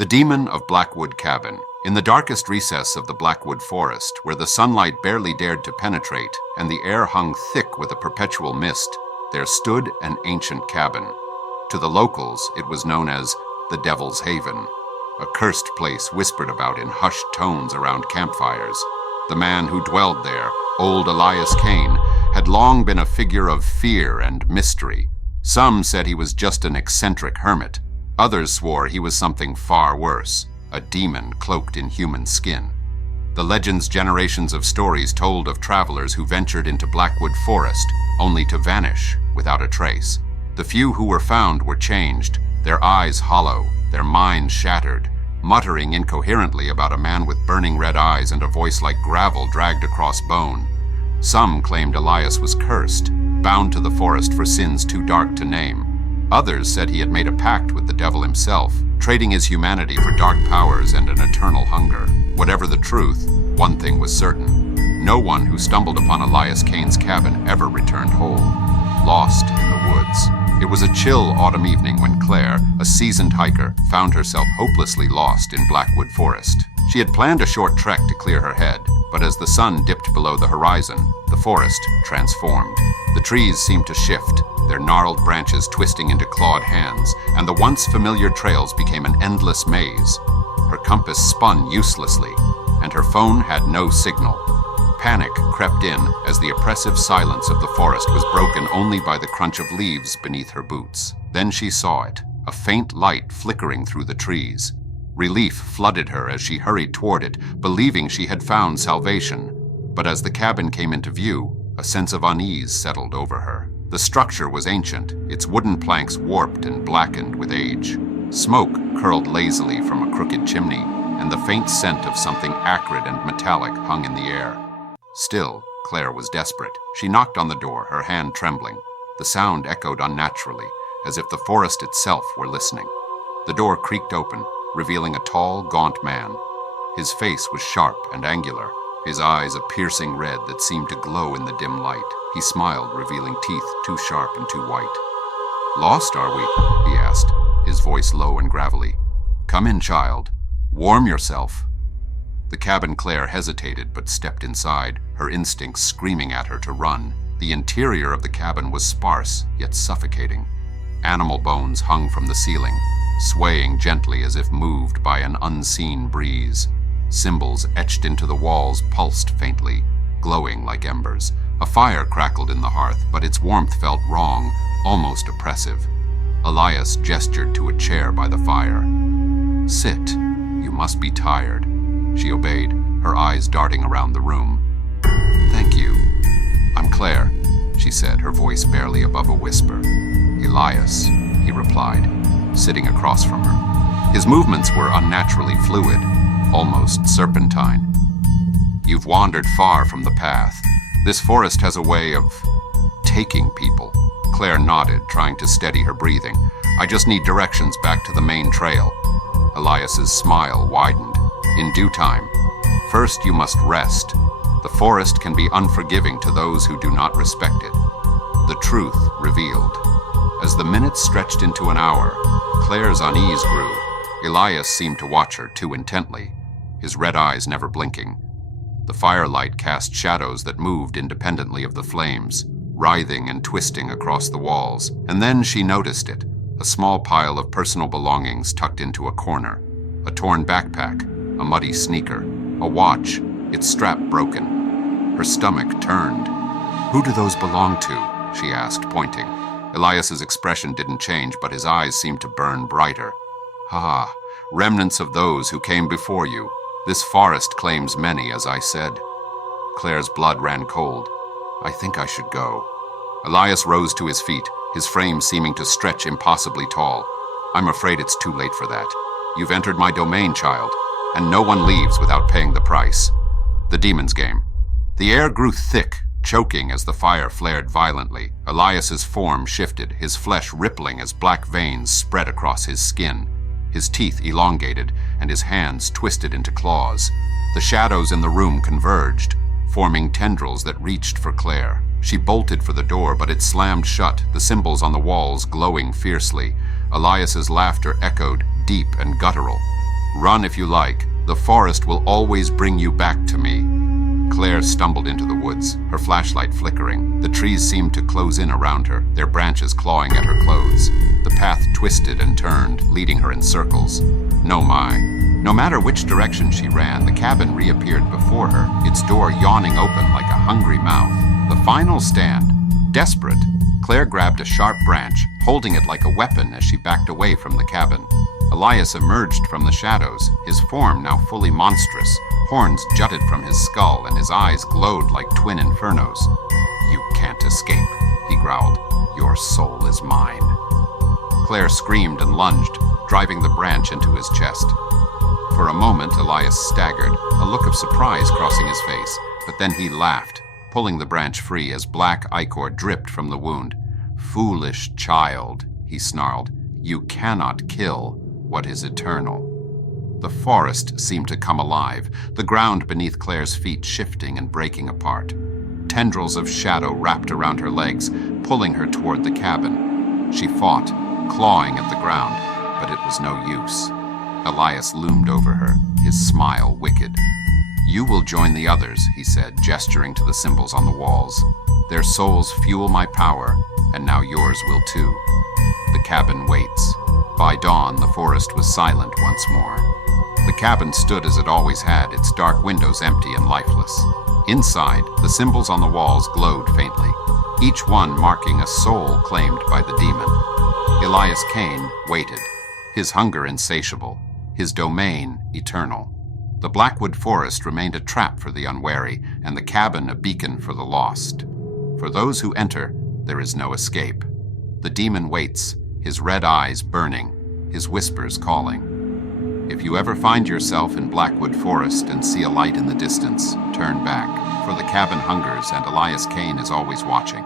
The Demon of Blackwood Cabin. In the darkest recess of the Blackwood Forest, where the sunlight barely dared to penetrate and the air hung thick with a perpetual mist, there stood an ancient cabin. To the locals, it was known as the Devil's Haven, a cursed place whispered about in hushed tones around campfires. The man who dwelled there, old Elias Kane, had long been a figure of fear and mystery. Some said he was just an eccentric hermit. Others swore he was something far worse, a demon cloaked in human skin. The legend's generations of stories told of travelers who ventured into Blackwood Forest, only to vanish without a trace. The few who were found were changed, their eyes hollow, their minds shattered, muttering incoherently about a man with burning red eyes and a voice like gravel dragged across bone. Some claimed Elias was cursed, bound to the forest for sins too dark to name. Others said he had made a pact with the devil himself, trading his humanity for dark powers and an eternal hunger. Whatever the truth, one thing was certain. No one who stumbled upon Elias Kane's cabin ever returned whole, lost in the woods. It was a chill autumn evening when Claire, a seasoned hiker, found herself hopelessly lost in Blackwood Forest. She had planned a short trek to clear her head, but as the sun dipped below the horizon, the forest transformed. The trees seemed to shift, their gnarled branches twisting into clawed hands, and the once familiar trails became an endless maze. Her compass spun uselessly, and her phone had no signal. Panic crept in as the oppressive silence of the forest was broken only by the crunch of leaves beneath her boots. Then she saw it, a faint light flickering through the trees. Relief flooded her as she hurried toward it, believing she had found salvation. But as the cabin came into view, a sense of unease settled over her. The structure was ancient, its wooden planks warped and blackened with age. Smoke curled lazily from a crooked chimney, and the faint scent of something acrid and metallic hung in the air. Still, Claire was desperate. She knocked on the door, her hand trembling. The sound echoed unnaturally, as if the forest itself were listening. The door creaked open, revealing a tall, gaunt man. His face was sharp and angular, his eyes a piercing red that seemed to glow in the dim light. He smiled, revealing teeth too sharp and too white. "Lost, are we?" he asked, his voice low and gravelly. "Come in, child. Warm yourself." The cabin Claire hesitated but stepped inside, her instincts screaming at her to run. The interior of the cabin was sparse, yet suffocating. Animal bones hung from the ceiling, swaying gently as if moved by an unseen breeze. Symbols etched into the walls pulsed faintly, glowing like embers. A fire crackled in the hearth, but its warmth felt wrong, almost oppressive. Elias gestured to a chair by the fire. "Sit. You must be tired." She obeyed, her eyes darting around the room. "Thank you. I'm Claire," she said, her voice barely above a whisper. "Elias," he replied, sitting across from her. His movements were unnaturally fluid, almost serpentine. "You've wandered far from the path. This forest has a way of taking people." Claire nodded, trying to steady her breathing. "I just need directions back to the main trail." Elias's smile widened. "In due time. First, you must rest. The forest can be unforgiving to those who do not respect it." The truth revealed. As the minutes stretched into an hour, Claire's unease grew. Elias seemed to watch her too intently, his red eyes never blinking. The firelight cast shadows that moved independently of the flames, writhing and twisting across the walls. And then she noticed it, a small pile of personal belongings tucked into a corner. A torn backpack, a muddy sneaker, a watch, its strap broken. Her stomach turned. "Who do those belong to?" she asked, pointing. Elias's expression didn't change, but his eyes seemed to burn brighter. "Ah, remnants of those who came before you. This forest claims many, as I said." Claire's blood ran cold. "I think I should go." Elias rose to his feet, his frame seeming to stretch impossibly tall. "I'm afraid it's too late for that. You've entered my domain, child, and no one leaves without paying the price." The demon's game. The air grew thick, choking as the fire flared violently. Elias's form shifted, his flesh rippling as black veins spread across his skin. His teeth elongated, and his hands twisted into claws. The shadows in the room converged, forming tendrils that reached for Claire. She bolted for the door, but it slammed shut, the symbols on the walls glowing fiercely. Elias's laughter echoed, deep and guttural. Run if you like. The forest will always bring you back to me. Claire stumbled into the woods, her flashlight flickering. The trees seemed to close in around her, their branches clawing at her clothes. The path twisted and turned, leading her in circles. No matter which direction she ran, the cabin reappeared before her, its door yawning open like a hungry mouth. The final stand. Desperate, Claire grabbed a sharp branch, holding it like a weapon as she backed away from the cabin. Elias emerged from the shadows, his form now fully monstrous. Horns jutted from his skull and his eyes glowed like twin infernos. "You can't escape," he growled. "Your soul is mine." Claire screamed and lunged, driving the branch into his chest. For a moment, Elias staggered, a look of surprise crossing his face, but then he laughed, pulling the branch free as black ichor dripped from the wound. "Foolish child," he snarled, "you cannot kill what is eternal." The forest seemed to come alive, the ground beneath Claire's feet shifting and breaking apart. Tendrils of shadow wrapped around her legs, pulling her toward the cabin. She fought, clawing at the ground, but it was no use. Elias loomed over her, his smile wicked. "You will join the others," he said, gesturing to the symbols on the walls. "Their souls fuel my power, and now yours will too." The cabin waits. By dawn, the forest was silent once more. The cabin stood as it always had, its dark windows empty and lifeless. Inside, the symbols on the walls glowed faintly, each one marking a soul claimed by the demon. Elias Kane waited, his hunger insatiable, his domain eternal. The Blackwood Forest remained a trap for the unwary, and the cabin a beacon for the lost. For those who enter, there is no escape. The demon waits, his red eyes burning, his whispers calling. If you ever find yourself in Blackwood Forest and see a light in the distance, turn back, for the cabin hungers and Elias Kane is always watching.